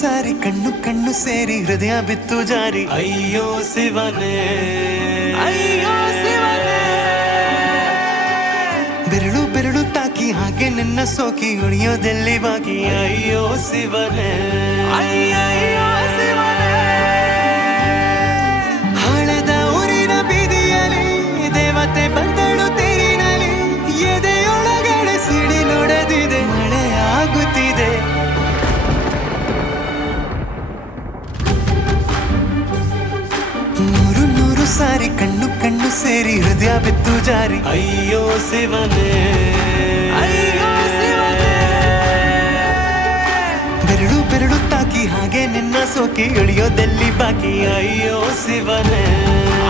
ಸಾರಿ ಕಣ್ಣು ಕಣ್ಣು ಸೇರಿ ಹೃದಯ ಬಿತ್ತು ಜಾರಿ ಅಯ್ಯೋ ಶಿವನೇ ಅಯ್ಯೋ ಶಿವನೇ ಬೆರಳು ಬೆರಳು ತಾಕಿ ಹಾಗೆ ನಿನ್ನ ಸೋಕಿ ಉಳಿಯೋದೆಲ್ಲಿ ಬಾಕಿ ಅಯ್ಯೋ ಶಿವನೇ ಅಯ್ಯಯ್ಯೋ ಶಿವನೇ ಹಳೆದ ಊರಿನ ಬೀದಿಯಲ್ಲಿ ದೇವತೆ ಬಂದಳು ತೇರಿನಲ್ಲಿ ಎದೆಯೊಳಗಡೆ ಸಿಡಿಲೊಡೆದಿದೆ ಮಳೆಯಾಗುತ್ತಿದೆ ನೂರು ನೂರು ಸಾರಿ ಕಣ್ಣು ಕಣ್ಣು ಸೇರಿ ಹೃದಯ ಬಿತ್ತು ಜಾರಿ ಅಯ್ಯೋ ಶಿವನೇ ಅಯ್ಯೋ ಶಿವನೇ ಬೆರಳು ಬೆರಳು ತಾಕಿ ಹಾಗೆ ನಿನ್ನ ಸೋಕಿ ಇಳಿಯೋದೆಲ್ಲಿ ಬಾಕಿ ಅಯ್ಯೋ ಶಿವನೇ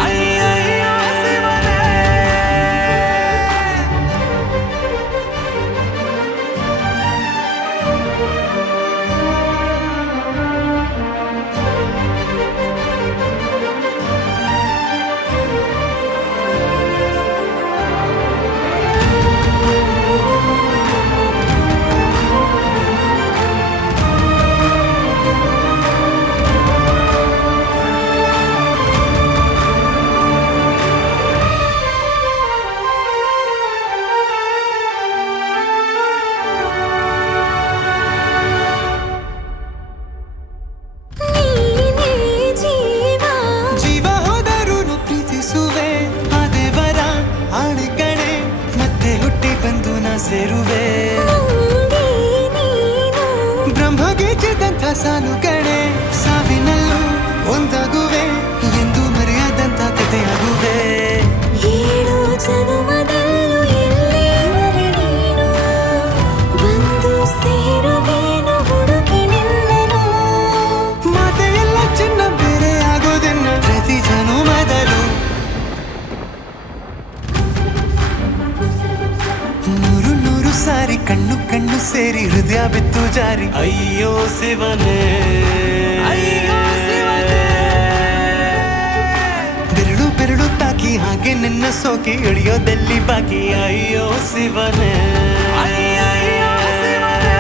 ಅಯ್ಯಯ್ಯೋ ಶಿವನೇ ಸೇರುವೆ ಬ್ರಹ್ಮಗೀಚಿದಂಥ ಸಾಲು ಕಣೆ ಸಾವಿನಲ್ಲೂ ಒಂದಾಗುವೆ ಎಂದು ಮರೆಯದಂಥ ಕಥೆಯಾಗುವೆ ಏಳು ಜನುಮದಲ್ಲೂ ಎಲ್ಲಿರುವೆ ನೀನು ಬಂದು ಸೇರುವೇನು ಹುಡುಕಿ ನಿನ್ನನು ಮಾತೆಯೆಲ್ಲ ಚಿನ್ನ ಬೇರೆ ಆಗೋದನ್ನ ಪ್ರತಿ ಜನುಮದಲ್ಲೂ ನೂರು ನೂರು ಸಾರಿ ಕಣ್ಣು ಕಣ್ಣು ಸೇರಿ ಹೃದಯ ಬಿತ್ತು ಜಾರಿ ಅಯ್ಯೋ ಶಿವನೇ ಅಯ್ಯೋ ಶಿವನೇ ಬೆರಳು ಬೆರಳು ತಾಕಿ ಹಾಗೆ ನಿನ್ನ ಸೋಕಿ ಇಳಿಯೋದೆಲ್ಲಿ ಬಾಕಿ ಅಯ್ಯೋ ಶಿವನೇ ಅಯ್ಯಯ್ಯೋ ಶಿವನೇ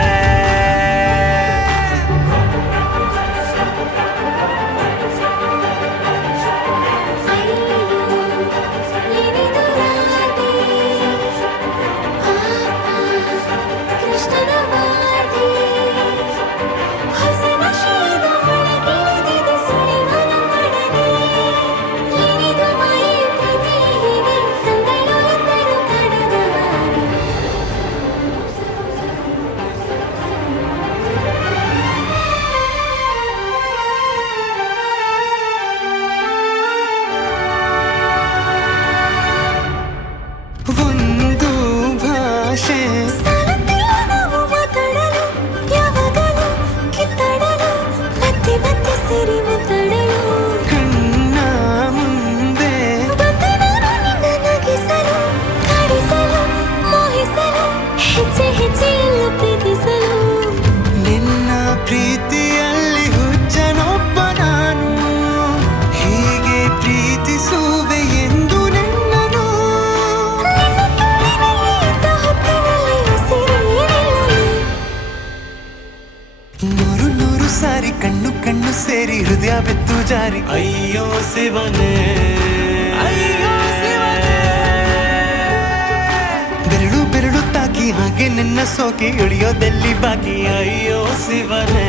ಒಂದು ಭಾಷೆ ಮಾತಾಡಲು ಯಾವಾಗಲೂ ಕಿತ್ತಾಡಲು ಮತ್ತೆ ಮತ್ತೆ ಸೇರಿ ಮಾತಾಡಲು ಕಣ್ಣ ಮುಂದೆ ಬಂದೆ ನಾನು ನಿನ್ನ ನಗಿಸಲು ಕಾಡಿಸಲು ಮೋಹಿಸಲು ಹೆಜ್ಜೆ ಹೆಜ್ಜೆಯೆಲ್ಲ ಪ್ರೀತಿಸಲು ನಿನ್ನ ಪ್ರೀತಿಯಲ್ಲಿ ಹುಚ್ಚನೊಬ್ಬ ನಾನು ಹೀಗೆ ಪ್ರೀತಿಸುವೆ ಎಂದು ನಿನ್ನನು ನಿನ್ನ ತೋಳಿನಲ್ಲಿ ಇದ್ದ ಹೊತ್ತಿನಲ್ಲಿ ಉಸಿರೇ ನಿಲ್ಲಲು ನೂರು ನೂರು ಸಾರಿ ಕಣ್ಣು ಕಣ್ಣು ಸೇರಿ ಹೃದಯ ಬಿತ್ತು ಜಾರಿ ಅಯ್ಯೋ ಶಿವನೇ ಅಯ್ಯೋ ಶಿವನೇ ಬೆರಳು ಬೆರಳು ತಾಕಿ ಹಾಗೆ ನಿನ್ನ ಸೋಕಿ ಇಳಿಯೋದೆಲ್ಲಿ ಬಾಕಿ ಅಯ್ಯೋ ಶಿವನೇ